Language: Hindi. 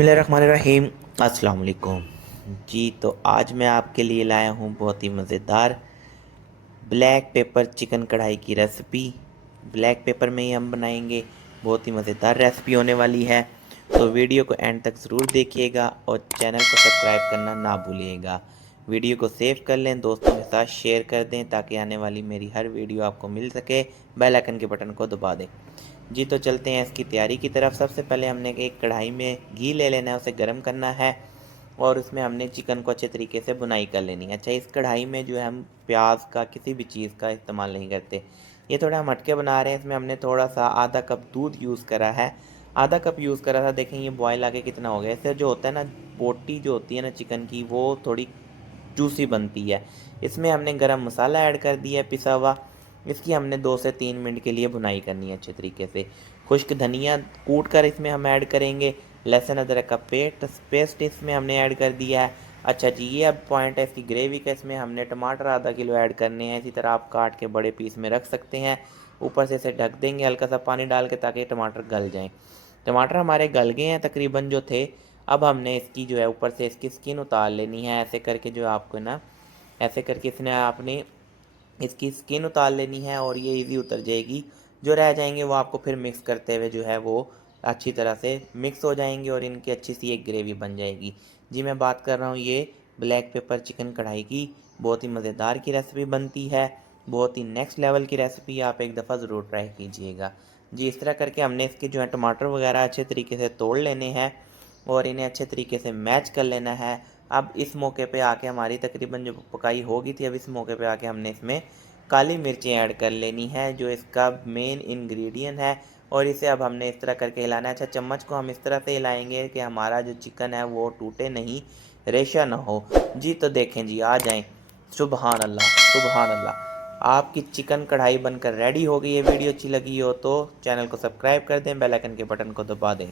बिस्मिल्लाहिर्रहमानिर्रहीम। अस्सलाम वालेकुम जी। तो आज मैं आपके लिए लाया हूँ बहुत ही मज़ेदार ब्लैक पेपर चिकन कढ़ाई की रेसिपी। ब्लैक पेपर में ही हम बनाएंगे, बहुत ही मज़ेदार रेसिपी होने वाली है। तो वीडियो को एंड तक ज़रूर देखिएगा और चैनल को सब्सक्राइब करना ना भूलिएगा। वीडियो को सेव कर लें, दोस्तों के साथ शेयर कर दें ताकि आने वाली मेरी हर वीडियो आपको मिल सके। बेल आइकन के बटन को दबा दें। जी तो चलते हैं इसकी तैयारी की तरफ। सबसे पहले हमने एक कढ़ाई में घी ले लेना है, उसे गर्म करना है और उसमें हमने चिकन को अच्छे तरीके से बुनाई कर लेनी है। अच्छा, इस कढ़ाई में जो है हम प्याज का किसी भी चीज़ का इस्तेमाल नहीं करते। ये थोड़ा हम हटके बना रहे हैं। इसमें हमने थोड़ा सा आधा कप दूध यूज़ करा है, आधा कप यूज़ करा था। देखें ये बॉयल आके कितना हो गया। इससे जो होता है ना, बोटी जो होती है ना चिकन की, वो थोड़ी जूसी बनती है। इसमें हमने गरम मसाला ऐड कर दिया है पिसा हुआ। इसकी हमने 2 से 3 मिनट के लिए भुनाई करनी है अच्छे तरीके से। खुश्क धनिया कूट कर इसमें हम ऐड करेंगे। लहसुन अदरक का पेस्ट इसमें हमने ऐड कर दिया है। अच्छा जी, ये अब पॉइंट है इसकी ग्रेवी का। इसमें हमने टमाटर आधा किलो ऐड करने हैं। इसी तरह आप काट के बड़े पीस में रख सकते हैं। ऊपर से इसे ढक देंगे हल्का सा पानी डाल के ताकि टमाटर गल जाएँ। टमाटर हमारे गल गए हैं तकरीबन जो थे। अब हमने इसकी जो है ऊपर से इसकी स्किन उतार लेनी है। ऐसे करके जो आपको ना, ऐसे करके इसने आपने इसकी स्किन उतार लेनी है और ये इजी उतर जाएगी। जो रह जाएंगे वो आपको फिर मिक्स करते हुए जो है वो अच्छी तरह से मिक्स हो जाएंगे और इनकी अच्छी सी एक ग्रेवी बन जाएगी। जी मैं बात कर रहा हूँ ये ब्लैक पेपर चिकन कढ़ाई की। बहुत ही मज़ेदार की रेसिपी बनती है, बहुत ही नेक्स्ट लेवल की रेसिपी। आप एक दफ़ा ज़रूर ट्राई कीजिएगा। जी इस तरह करके हमने इसके जो है टमाटर वगैरह अच्छे तरीके से तोड़ लेने हैं और इन्हें अच्छे तरीके से मैच कर लेना है। अब इस मौके पे आके हमारी तकरीबन जो पकाई होगी थी, अब इस मौके पे आके हमने इसमें काली मिर्चें ऐड कर लेनी है जो इसका मेन इंग्रेडिएंट है। और इसे अब हमने इस तरह करके हिलाना है। अच्छा, चम्मच को हम इस तरह से हिलाएंगे कि हमारा जो चिकन है वो टूटे नहीं, रेशा ना हो। जी तो देखें जी, आ जाएं। सुबहान अल्लाह, सुबहान अल्लाह। आपकी चिकन कढ़ाई बनकर रेडी हो गई है। वीडियो अच्छी लगी हो तो चैनल को सब्सक्राइब कर दें, बेल आइकन के बटन को दबा दें।